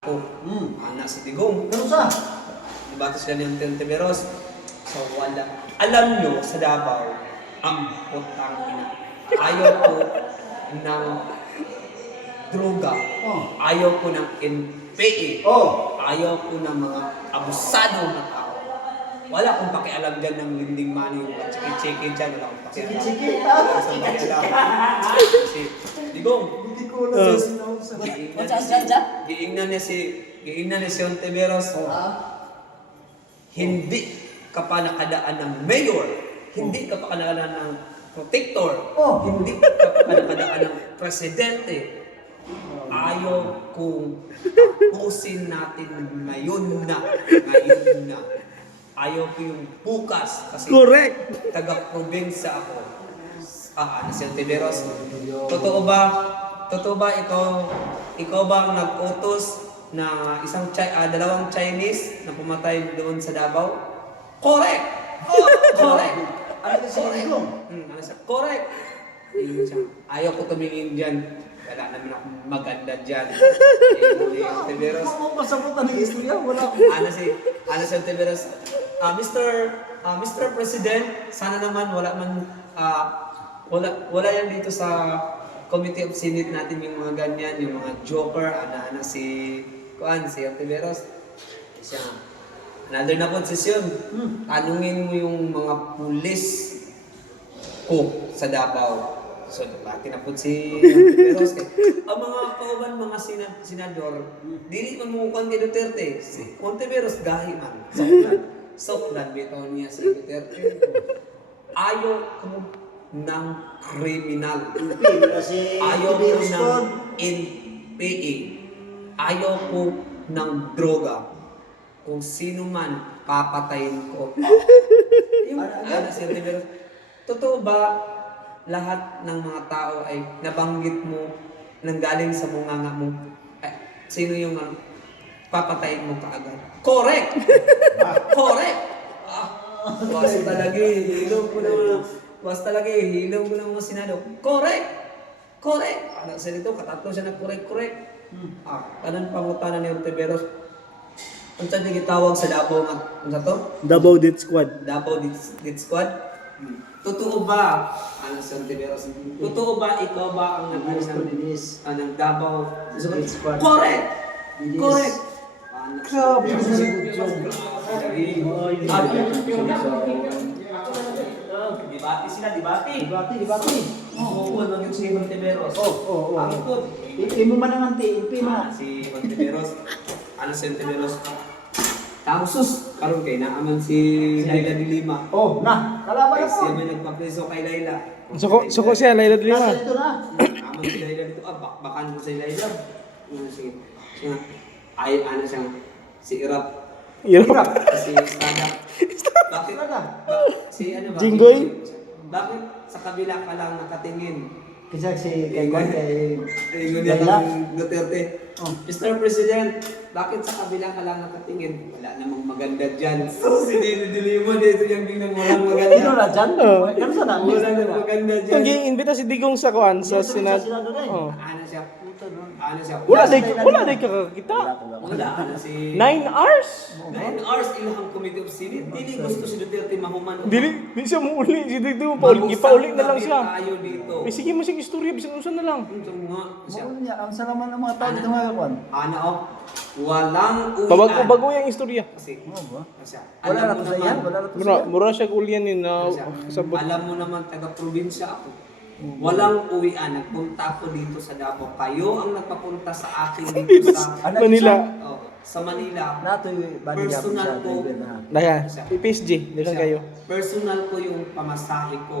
ko, anak si Digong. Ano sa? Debate sila ng Tiberos. So, wala. Alam nyo, sa Davao, ang putang ina. Ayaw ko ng droga. Oh. Ayaw ko ng NPA. Oh. Ayaw ko ng mga abusado na tao. Wala akong pakialam dyan ng linding money. Chiki-chiki dyan. Wala akong pakialam. Chiki-chiki. Wala akong pakialam. Kasi, Digong, Hindi ko alam sa sinausa. giingnan niya si Ontiveros. Hindi ka pa nakadaan ng mayor. Hindi ka pa nakadaan ng protector. Hindi ka pa nakadaan ng presidente. Ayaw kong tapusin natin ngayon na. Ayaw ko yung bukas. Kasi Correct! taga-probinsya ako. Ano si Ontiveros? Totoo ba ikaw ba ang nag-utos na dalawang Chinese na pumatay doon sa Davao? Correct! Correct! Ano ka sa Digong? Correct! Ayaw ko tumingin dyan. Wala naman akong maganda dyan. Ontiveros. Ano pasabutan ng istorya? Wala. Ano si Ontiveros? Mr. President, sana naman wala yan dito sa Committee of Senate natin yung mga ganyan, yung mga joker, si Ontiveros. Siya, another na posisyon. Tanungin mo yung mga pulis ko sa Davao. So, pati na po si Ontiveros. Ang mga kauban, mga senador, dili man mo kung kay Duterte. Si Ontiveros, gahi man. Soklan, bitaw niya si Duterte. Ayaw ko ng kriminal. Ayaw ko ng NPA. Ayaw ko ng droga. Kung sino man, papatayin ko. Si Ontiveros, totoo ba lahat ng mga tao ay nabanggit mo nanggaling sa bunganga mo? Sino yung papatayin mo kaagad? Correct! Correct! Basta lagi, hilaw ko ng mga sinado. Correct! Correct! Sa dito, katatlo siya nag-correct. Tanan pangutanan ni Ontiveros. Ang saan gitawag sa Davao nga to? Davao Death Squad. Davao Death Squad? Totoo ba, si Ontiveros, totoo ba ikaw ba ang ng Davao Death Squad? Correct! Correct! Grabe. Debate sila, debate. Debate. Oo, ano yung si Ontiveros? Ang ikot. Imo man ang anti, Si Ontiveros. Si Ontiveros? Tausos. Karon kay naaman si Laila de Lima. Kalaban Kay ako. siya may nagpapreso kay Laila. Suko siya, Laila de Lima. Nasa dito na. Naaman si Laila dito. Bakan ko si Laila. Sige. Siya. Si Irap. Si Estada. Bakit? Jinggoy? Bakit sa kabila ka lang nakatingin? Kasi kay Ingon ng Duterte. Mr. President, bakit sa kabila ka lang nakatingin? Wala namang maganda dyan. So, sinidili mo dito yung binang walang maganda. Sino na dyan? Ano sa na? Wala namang maganda dyan. Kung giimbita si Digong sa kuan sa Senado. Ano siya? Wala day kakakita. Wala. Si 9 hours? 9 hours ilang Committee of Senate. Dili gusto si Duterte mahuman. Di siya muuli. Si Digong ipauli na lang siya. Tayo dito. Sige mo siyang istorya, bisan usan na lang. Ito nga. Siya. Maul niya, ang salaman ng mga tao dito mga kakuan. Walang uwian. Bago yung istorya. Kasi, Ba? siya. Wala na to sa yan? Wala na to sa yan? Mura siya ulian yun na sabot. Alam mo naman, taga-probinsya ako. Walang uwian. Nagpunta ako dito sa Davao. Kayo ang nagpapunta sa akin dito sa Manila. sa Manila. Nato yung body Personal sa ko. driver na. Daya, PSG, diyan kayo. Personal ko yung pamasahe ko